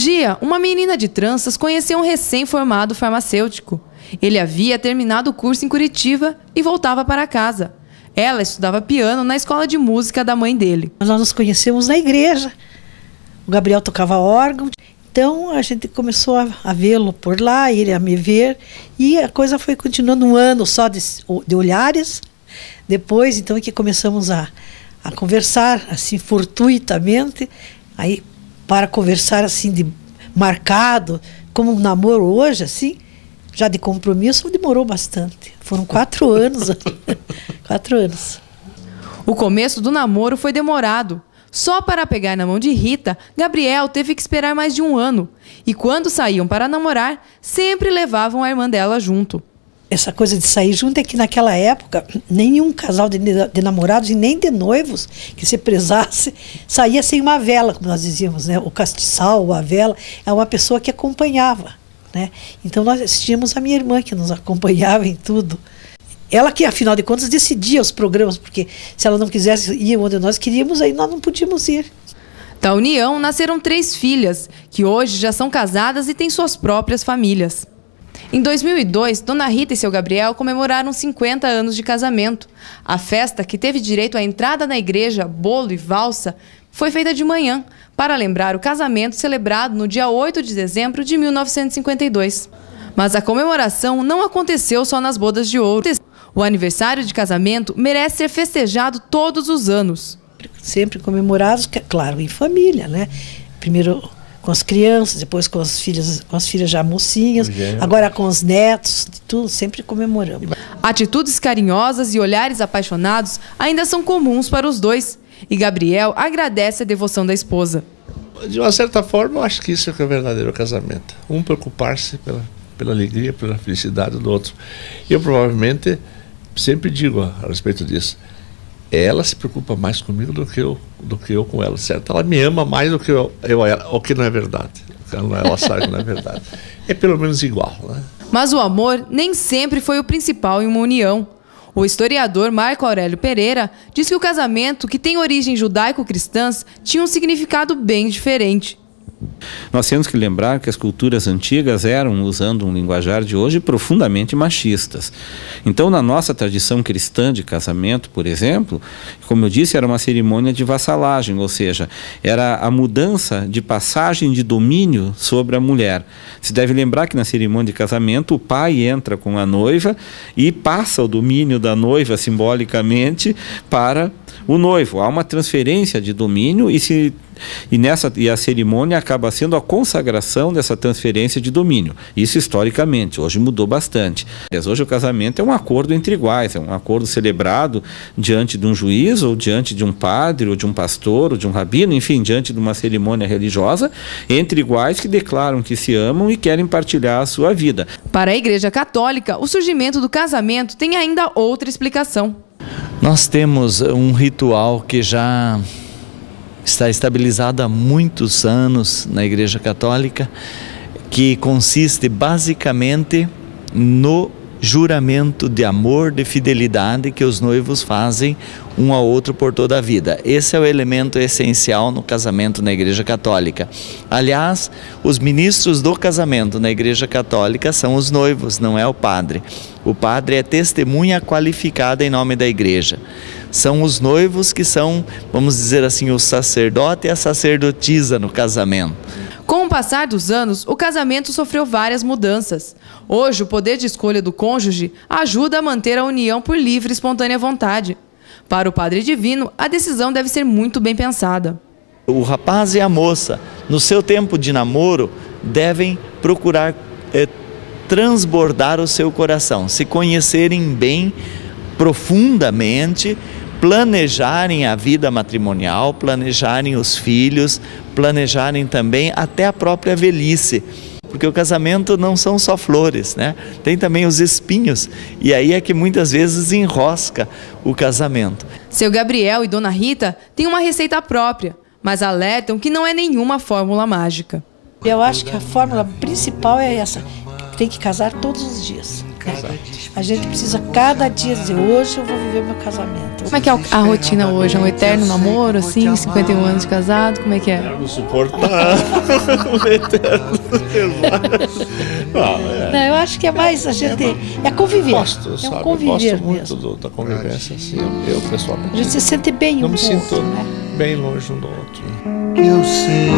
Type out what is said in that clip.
dia, uma menina de tranças conheceu um recém-formado farmacêutico. Ele havia terminado o curso em Curitiba e voltava para casa. Ela estudava piano na escola de música da mãe dele. Nós nos conhecemos na igreja. O Gabriel tocava órgão. Então a gente começou a vê-lo por lá, ele a me ver. E a coisa foi continuando um ano só de olhares. Depois, então, é que começamos a conversar, assim, fortuitamente. Aí, para conversar, assim, de marcado, como um namoro hoje, assim, já de compromisso, demorou bastante. Foram 4 anos. 4 anos. O começo do namoro foi demorado. Só para pegar na mão de Rita, Gabriel teve que esperar mais de 1 ano. E quando saíam para namorar, sempre levavam a irmã dela junto. Essa coisa de sair junto é que naquela época, nenhum casal de namorados e nem de noivos que se prezasse saía sem uma vela, como nós dizíamos, né? O castiçal, a vela, é uma pessoa que acompanhava, né? Então nós tínhamos a minha irmã que nos acompanhava em tudo. Ela que, afinal de contas, decidia os programas, porque se ela não quisesse ir onde nós queríamos, aí nós não podíamos ir. Da união nasceram 3 filhas, que hoje já são casadas e têm suas próprias famílias. Em 2002, Dona Rita e seu Gabriel comemoraram 50 anos de casamento. A festa, que teve direito à entrada na igreja, bolo e valsa, foi feita de manhã, para lembrar o casamento celebrado no dia 8 de dezembro de 1952. Mas a comemoração não aconteceu só nas bodas de ouro. O aniversário de casamento merece ser festejado todos os anos. Sempre comemorados, claro, em família, né? Primeiro com as crianças, depois com as filhas já mocinhas, agora com os netos, tudo, sempre comemoramos. Atitudes carinhosas e olhares apaixonados ainda são comuns para os dois. E Gabriel agradece a devoção da esposa. De uma certa forma, eu acho que isso é o verdadeiro casamento. Um preocupar-se pela alegria, pela felicidade do outro. Eu provavelmente sempre digo a respeito disso. Ela se preocupa mais comigo do que eu com ela, certo? Ela me ama mais do que eu ela, o que não é verdade. Ela sabe que não é verdade. É pelo menos igual, né? Mas o amor nem sempre foi o principal em uma união. O historiador Marco Aurélio Pereira diz que o casamento, que tem origem judaico-cristãs, tinha um significado bem diferente. Nós temos que lembrar que as culturas antigas eram, usando um linguajar de hoje, profundamente machistas. Então, na nossa tradição cristã de casamento, por exemplo, como eu disse, era uma cerimônia de vassalagem, ou seja, era a mudança de passagem de domínio sobre a mulher. Se deve lembrar que na cerimônia de casamento o pai entra com a noiva e passa o domínio da noiva simbolicamente para o noivo. Há uma transferência de domínio e a cerimônia acaba sendo a consagração dessa transferência de domínio. Isso historicamente, hoje mudou bastante. Mas hoje o casamento é um acordo entre iguais, é um acordo celebrado diante de um juiz, ou diante de um padre, ou de um pastor, ou de um rabino, enfim, diante de uma cerimônia religiosa, entre iguais que declaram que se amam e querem partilhar a sua vida. Para a Igreja Católica, o surgimento do casamento tem ainda outra explicação. Nós temos um ritual que já está estabilizado há muitos anos na Igreja Católica, que consiste basicamente no juramento de amor, de fidelidade que os noivos fazem um ao outro por toda a vida. Esse é o elemento essencial no casamento na Igreja Católica. Aliás, os ministros do casamento na Igreja Católica são os noivos, não é o padre. O padre é testemunha qualificada em nome da Igreja. São os noivos que são, vamos dizer assim, o sacerdote e a sacerdotisa no casamento. Com o passar dos anos, o casamento sofreu várias mudanças. Hoje, o poder de escolha do cônjuge ajuda a manter a união por livre e espontânea vontade. Para o Padre Divino, a decisão deve ser muito bem pensada. O rapaz e a moça, no seu tempo de namoro, devem procurar transbordar o seu coração, se conhecerem bem, profundamente, planejarem a vida matrimonial, planejarem os filhos, planejarem também até a própria velhice. Porque o casamento não são só flores, né? Tem também os espinhos, e aí é que muitas vezes enrosca o casamento. Seu Gabriel e Dona Rita têm uma receita própria, mas alertam que não é nenhuma fórmula mágica. Eu acho que a fórmula principal é essa: tem que casar todos os dias. A gente precisa cada dia dizer, hoje eu vou viver meu casamento. Como é que é a rotina hoje? É um eterno namoro, assim, 51 anos de casado? Como é que é? Eu não suporto um eterno. Não, eu acho que é mais a gente... É conviver. Gosto, é um sabe? conviver Gosto muito mesmo. da convivência, assim, eu pessoalmente. A gente se sente bem Não um me com o sinto outro, né? bem longe um do outro. Eu sei